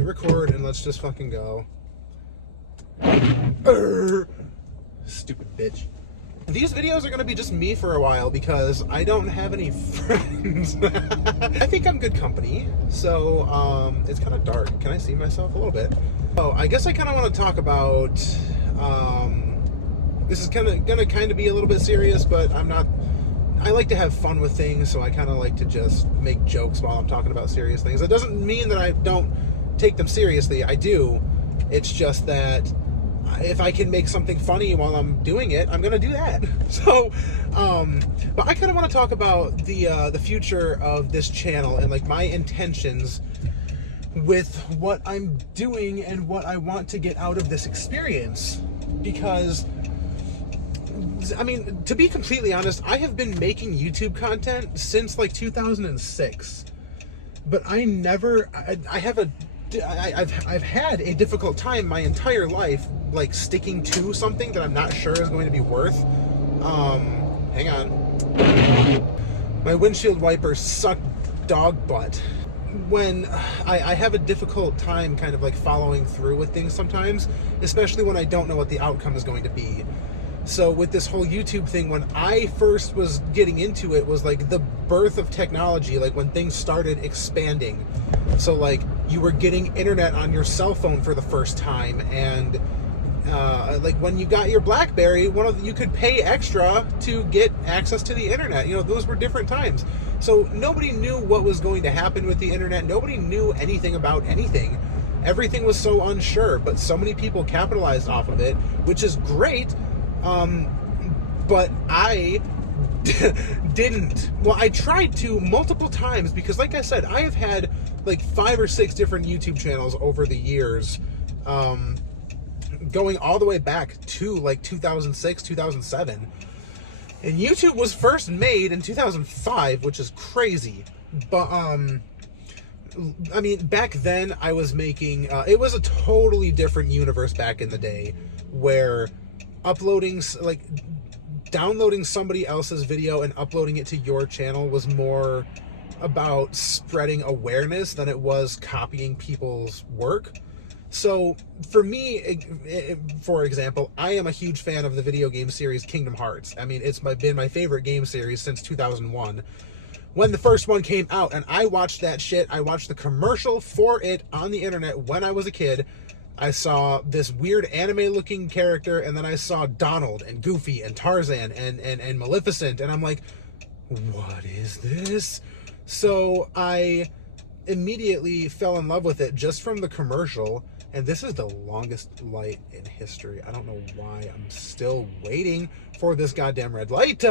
hit record and let's just fucking go. Stupid bitch. These videos are going to be just me for a while because I don't have any friends. I think I'm good company. So, it's kind of dark. Can I see myself a little bit? Oh, I guess I kind of want to talk about, this is going to be a little bit serious, but I'm not, I like to have fun with things, so I kind of like to just make jokes while I'm talking about serious things. It doesn't mean that I don't take them seriously. I do. It's just that if I can make something funny while I'm doing it, I'm going to do that. So, but I kind of want to talk about the future of this channel and like my intentions with what I'm doing and what I want to get out of this experience. Because, I mean, to be completely honest, I have been making YouTube content since like 2006, but I've had a difficult time my entire life, like sticking to something that I'm not sure is going to be worth. Hang on. My windshield wipers suck dog butt. When I have a difficult time kind of like following through with things sometimes, especially when I don't know what the outcome is going to be. So with this whole YouTube thing, when I first was getting into it, was like the birth of technology, like when things started expanding. So like you were getting internet on your cell phone for the first time, and like when you got your BlackBerry, you could pay extra to get access to the internet. You know, those were different times. So nobody knew what was going to happen with the internet. Nobody knew anything about anything. Everything was so unsure, but so many people capitalized off of it, which is great. But I didn't. Well, I tried to multiple times because, like I said, I have had like 5 or 6 different YouTube channels over the years, going all the way back to like 2006, 2007. And YouTube was first made in 2005, which is crazy. But, I mean, back then I was making, it was a totally different universe back in the day where downloading somebody else's video and uploading it to your channel was more about spreading awareness than it was copying people's work. So for me, for example, I am a huge fan of the video game series Kingdom Hearts. I mean, it's been my favorite game series since 2001. When the first one came out, and I watched that shit, I watched the commercial for it on the internet when I was a kid. I saw this weird anime-looking character, and then I saw Donald and Goofy and Tarzan and Maleficent, and I'm like, what is this? So I immediately fell in love with it just from the commercial, and this is the longest light in history. I don't know why I'm still waiting for this goddamn red light.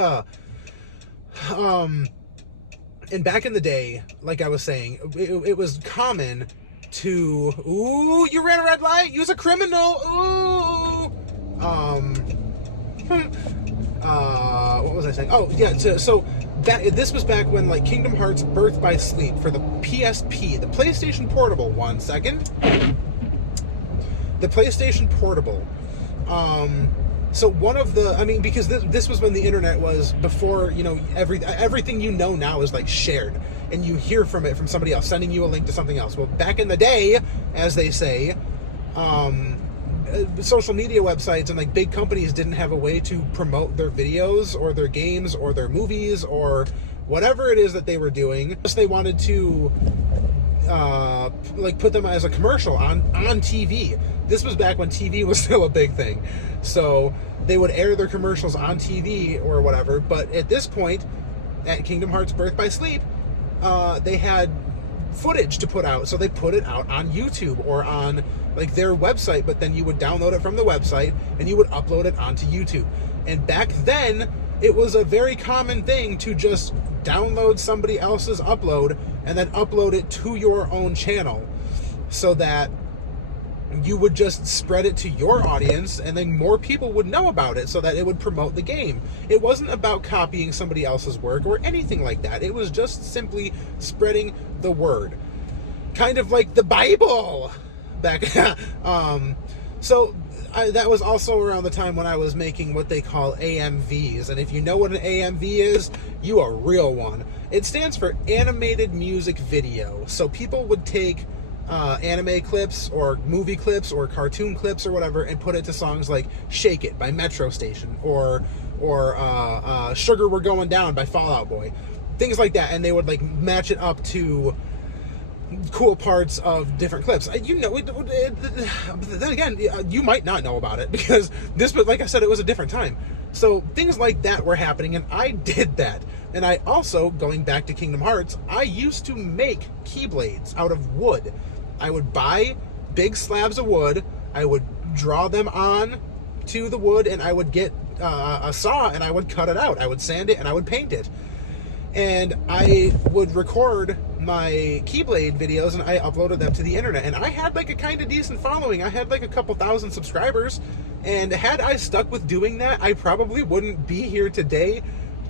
And back in the day, like I was saying, it was common to, ooh, you ran a red light, use a criminal, ooh. What was I saying? Oh, yeah, so this was back when, like, Kingdom Hearts Birth by Sleep for the PSP, the PlayStation Portable, one second. The PlayStation Portable. So one of the, I mean, because this was when the internet was before, you know, everything you know now is like shared, and you hear from it from somebody else, sending you a link to something else. Well, back in the day, as they say, social media websites and like big companies didn't have a way to promote their videos or their games or their movies or whatever it is that they were doing. Unless they wanted to like put them as a commercial on TV. This was back when TV was still a big thing. So they would air their commercials on TV or whatever. But at this point, at Kingdom Hearts Birth by Sleep, they had footage to put out. So they put it out on YouTube or on like their website, but then you would download it from the website and you would upload it onto YouTube. And back then, it was a very common thing to just download somebody else's upload and then upload it to your own channel so that you would just spread it to your audience, and then more people would know about it so that it would promote the game. It wasn't about copying somebody else's work or anything like that. It was just simply spreading the word. Kind of like the Bible back. So that was also around the time when I was making what they call AMVs. And if you know what an AMV is, you a real one. It stands for Animated Music Video. So people would take anime clips or movie clips or cartoon clips or whatever and put it to songs like Shake It by Metro Station or Sugar We're Going Down by Fall Out Boy, things like that, and they would like match it up to cool parts of different clips. Then again, you might not know about it because this, but like I said, it was a different time. So things like that were happening, and I did that. And I also, going back to Kingdom Hearts, I used to make keyblades out of wood. I would buy big slabs of wood, I would draw them on to the wood, and I would get a saw and I would cut it out. I would sand it and I would paint it. And I would record my Keyblade videos and I uploaded them to the internet. And I had like a kind of decent following. I had like a couple thousand subscribers. And had I stuck with doing that, I probably wouldn't be here today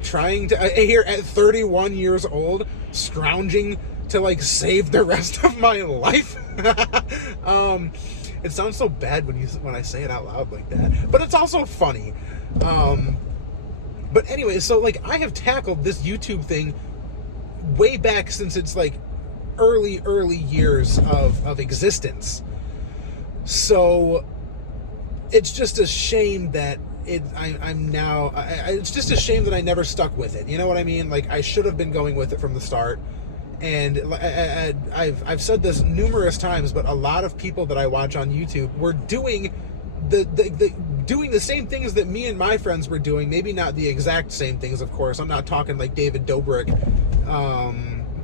trying to, here at 31 years old, scrounging to like save the rest of my life. It sounds so bad when I say it out loud like that. But it's also funny. But anyway, so like I have tackled this YouTube thing way back since it's like early years of existence. So it's just a shame that it's just a shame that I never stuck with it. You know what I mean? Like I should have been going with it from the start. And I've said this numerous times, but a lot of people that I watch on YouTube were doing doing the same things that me and my friends were doing. Maybe not the exact same things, of course. I'm not talking like David Dobrik,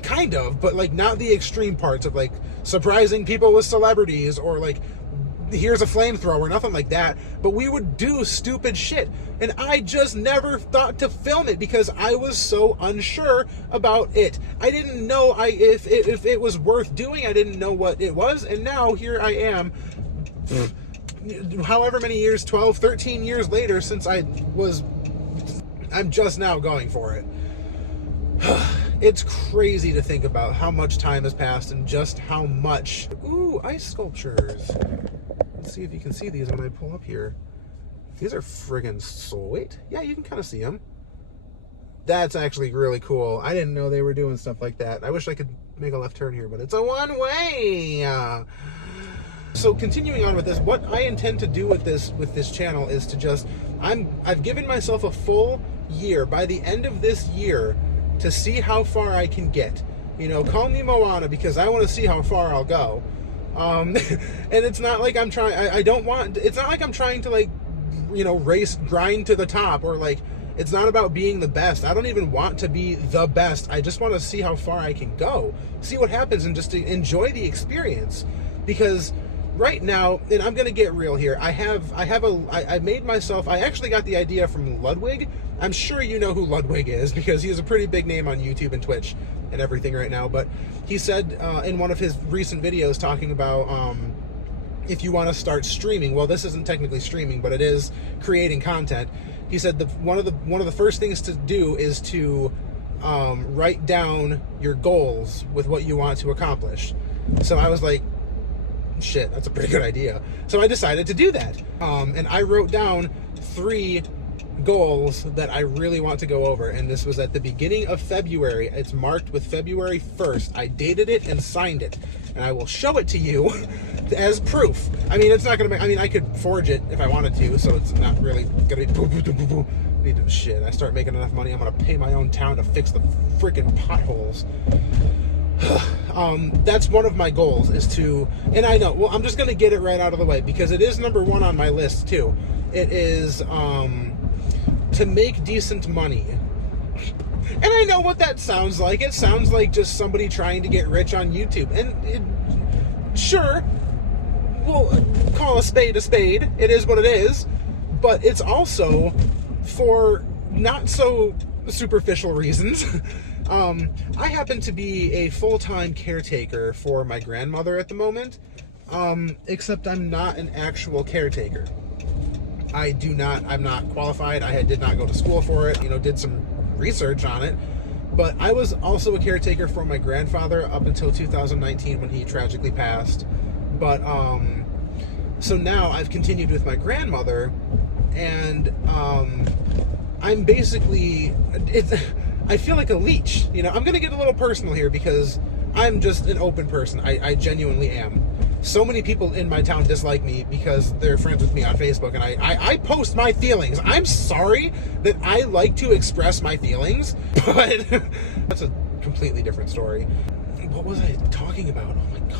kind of, but like not the extreme parts of like surprising people with celebrities or like here's a flamethrower, nothing like that. But we would do stupid shit, and I just never thought to film it because I was so unsure about it. I didn't know if it was worth doing. I didn't know what it was, and now here I am. However many years, 12, 13 years later since I'm just now going for it. It's crazy to think about how much time has passed and just how much... Ooh, ice sculptures. Let's see if you can see these when I pull up here. These are friggin' sweet. Yeah, you can kind of see them. That's actually really cool. I didn't know they were doing stuff like that. I wish I could make a left turn here, but it's a one-way. So continuing on with this, what I intend to do with this channel is to just, I've given myself a full year, by the end of this year, to see how far I can get. You know, call me Moana because I want to see how far I'll go. And it's not like I'm trying, it's not like I'm trying to like, you know, grind to the top, or like, it's not about being the best. I don't even want to be the best. I just want to see how far I can go, see what happens, and just to enjoy the experience. Because right now, and I'm gonna get real here, I made myself, I actually got the idea from Ludwig. I'm sure you know who Ludwig is because he has a pretty big name on YouTube and Twitch and everything right now. But he said in one of his recent videos talking about if you want to start streaming, well, this isn't technically streaming, but it is creating content. He said one of the first things to do is to write down your goals with what you want to accomplish. So I was like, shit, that's a pretty good idea. So I decided to do that. And I wrote down 3 goals that I really want to go over. And this was at the beginning of February. It's marked with February 1st. I dated it and signed it. And I will show it to you as proof. I mean, it's not going to be, I mean, I could forge it if I wanted to, so it's not really going to be, shit, I start making enough money, I'm going to pay my own town to fix the freaking potholes. That's one of my goals, is to, and I know, well, I'm just going to get it right out of the way because it is number 1 on my list too. It is to make decent money. And I know what that sounds like. It sounds like just somebody trying to get rich on YouTube. And sure, we'll call a spade a spade. It is what it is. But it's also for not so superficial reasons. I happen to be a full-time caretaker for my grandmother at the moment, except I'm not an actual caretaker. I'm not qualified. I did not go to school for it, you know, did some research on it, but I was also a caretaker for my grandfather up until 2019 when he tragically passed. But, so now I've continued with my grandmother, and, I'm basically, I feel like a leech, you know. I'm going to get a little personal here because I'm just an open person. I genuinely am. So many people in my town dislike me because they're friends with me on Facebook, and I post my feelings. I'm sorry that I like to express my feelings, but that's a completely different story. What was I talking about? Oh my God.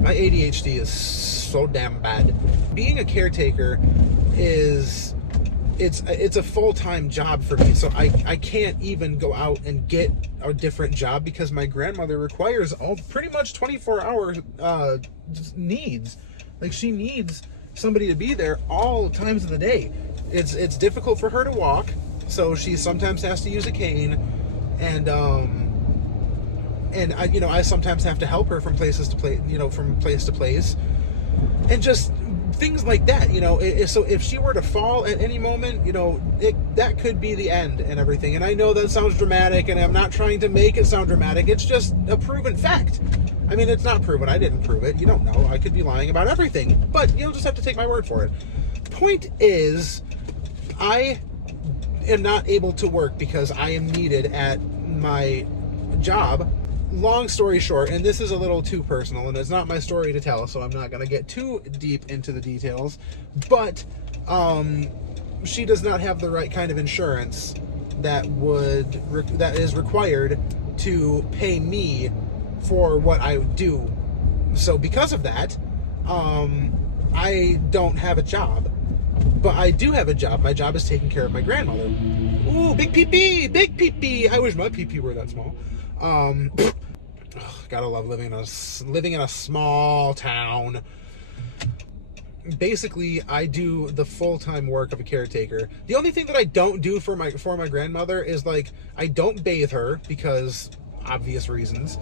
My ADHD is so damn bad. Being a caretaker is... It's a full-time job for me, so I can't even go out and get a different job because my grandmother requires pretty much 24-hour needs. Like, she needs somebody to be there all times of the day. It's difficult for her to walk, so she sometimes has to use a cane, and I sometimes have to help her from place to place, and just things like that, so if she were to fall at any moment, that could be the end and everything. And I know that sounds dramatic, and I'm not trying to make it sound dramatic. It's just a proven fact. I mean, it's not proven. I didn't prove it. You don't know. I could be lying about everything, but you'll just have to take my word for it. Point is, I am not able to work because I am needed at my job. Long story short, and this is a little too personal, and it's not my story to tell, so I'm not going to get too deep into the details, but she does not have the right kind of insurance that is required to pay me for what I do. So because of that, I don't have a job. But I do have a job. My job is taking care of my grandmother. Ooh, big pee-pee! Big pee-pee! I wish my pee-pee were that small. Gotta love living in a small town. Basically, I do the full-time work of a caretaker. The only thing that I don't do for my grandmother is, like, I don't bathe her because obvious reasons.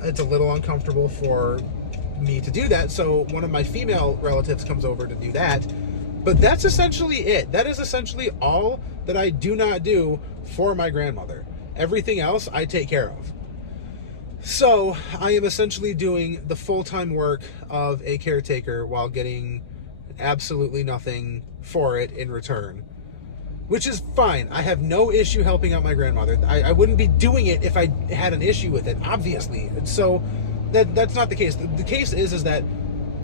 It's a little uncomfortable for me to do that, so one of my female relatives comes over to do that. But that's essentially it. That is essentially all that I do not do for my grandmother. Everything else I take care of. So I am essentially doing the full-time work of a caretaker while getting absolutely nothing for it in return, which is fine. I have no issue helping out my grandmother. I wouldn't be doing it if I had an issue with it, obviously. So that's not the case. The case is that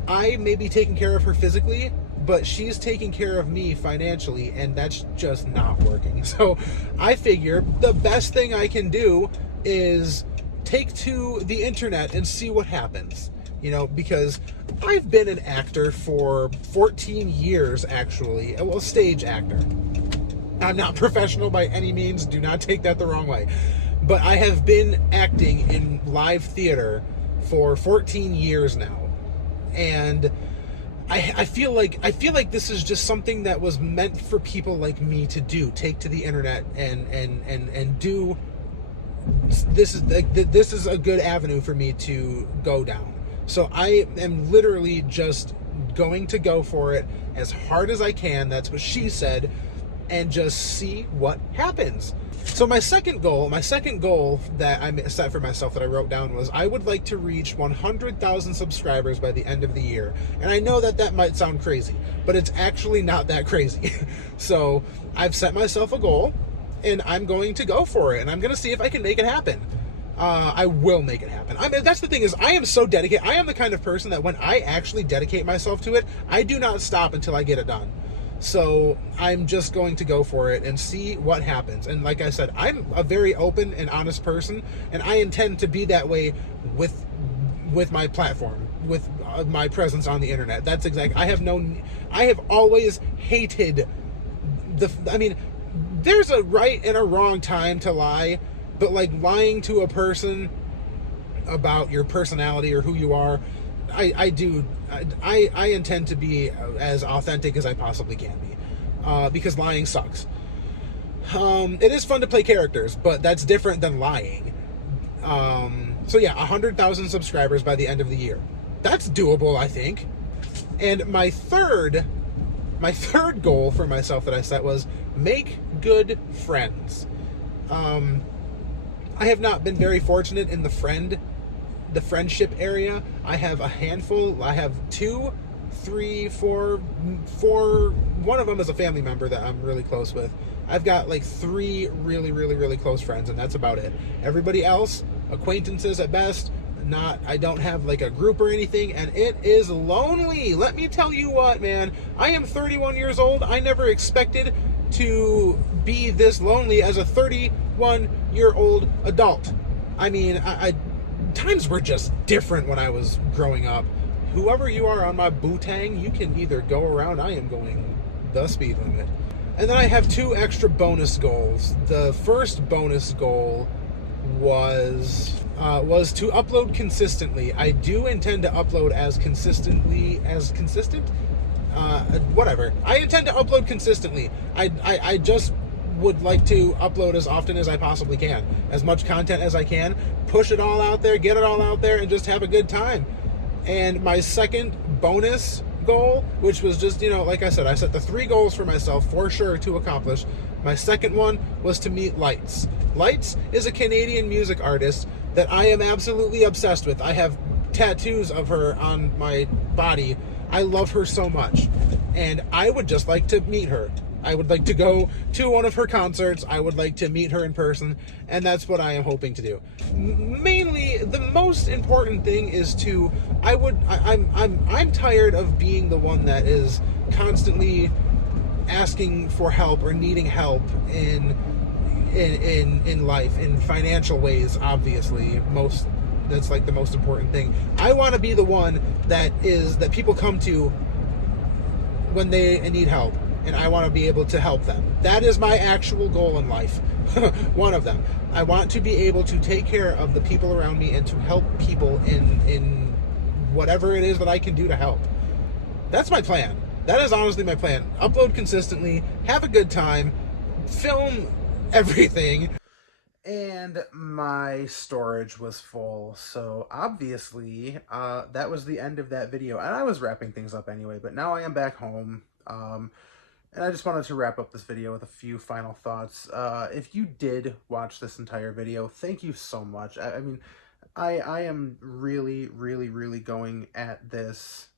I may be taking care of her physically, but she's taking care of me financially, and that's just not working. So I figure the best thing I can do is take to the internet and see what happens, because I've been an actor for 14 years, actually. Well, a stage actor. I'm not professional by any means. Do not take that the wrong way. But I have been acting in live theater for 14 years now. And I feel like this is just something that was meant for people like me to do. Take to the internet and do. This is a good avenue for me to go down. So I am literally just going to go for it as hard as I can. That's what she said, and just see what happens. So my second goal that I set for myself that I wrote down was I would like to reach 100,000 subscribers by the end of the year. And I know that might sound crazy, but it's actually not that crazy. So I've set myself a goal, and I'm going to go for it, and I'm going to see if I can make it happen. I will make it happen. I mean, that's the thing, is I am so dedicated. I am the kind of person that when I actually dedicate myself to it, I do not stop until I get it done. So I'm just going to go for it and see what happens. And like I said, I'm a very open and honest person, and I intend to be that way with my platform, with my presence on the internet. That's exactly. I have always hated there's a right and a wrong time to lie, but like lying to a person about your personality or who you are, I intend to be as authentic as I possibly can be, because lying sucks. It is fun to play characters, but that's different than lying. So yeah, 100,000 subscribers by the end of the year. That's doable, I think. And my third goal for myself that I set was make good friends. I have not been very fortunate in the friendship area. I have a handful. I have 2, 3, 4. One of them is a family member that I'm really close with. I've got like 3 really, really, really close friends, and that's about it. Everybody else, acquaintances at best. I don't have like a group or anything, and it is lonely. Let me tell you what, man. I am 31 years old. I never expected to be this lonely as a 31-year-old adult. I mean, times were just different when I was growing up. Whoever you are on my Bootang, you can either go around. I am going the speed limit. And then I have 2 extra bonus goals. The first bonus goal was to upload consistently. I do intend to upload as consistent. Whatever. I intend to upload consistently. I just would like to upload as often as I possibly can, as much content as I can, push it all out there, get it all out there, and just have a good time. And my second bonus goal, which was just, like I said, I set the 3 goals for myself for sure to accomplish. My second one was to meet Lights. Lights is a Canadian music artist that I am absolutely obsessed with. I have tattoos of her on my body. I love her so much, and I would just like to meet her. I would like to go to one of her concerts. I would like to meet her in person, and that's what I am hoping to do. Mainly, the most important thing is I'm tired of being the one that is constantly asking for help or needing help in life, in financial ways. Obviously, that's like the most important thing. I want to be the one that people come to when they need help, and I want to be able to help them. That is my actual goal in life. One of them. I want to be able to take care of the people around me and to help people in whatever it is that I can do to help. That's my plan. That is honestly my plan. Upload consistently, have a good time, film everything. And my storage was full, so obviously that was the end of that video. And I was wrapping things up anyway, but now I am back home. And I just wanted to wrap up this video with a few final thoughts. If you did watch this entire video, thank you so much. I mean, I am really, really, really going at this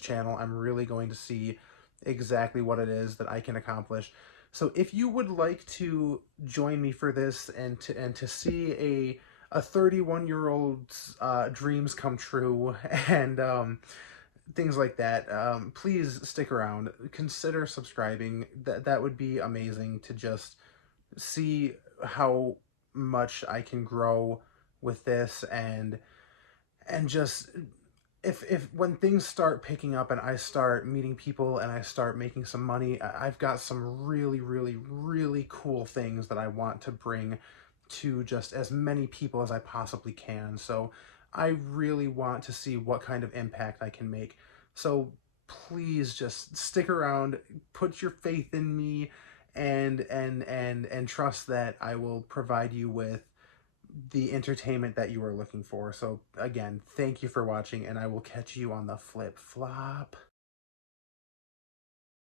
channel. I'm really going to see exactly what it is that I can accomplish. So if you would like to join me for this and to see a 31-year-old's dreams come true and things like that, please stick around. Consider subscribing. That would be amazing to just see how much I can grow with this, and just if when things start picking up and I start meeting people and I start making some money, I've got some really, really, really cool things that I want to bring to just as many people as I possibly can. So I really want to see what kind of impact I can make. So please just stick around, put your faith in me, and trust that I will provide you with the entertainment that you are looking for. So again, thank you for watching, and I will catch you on the flip flop.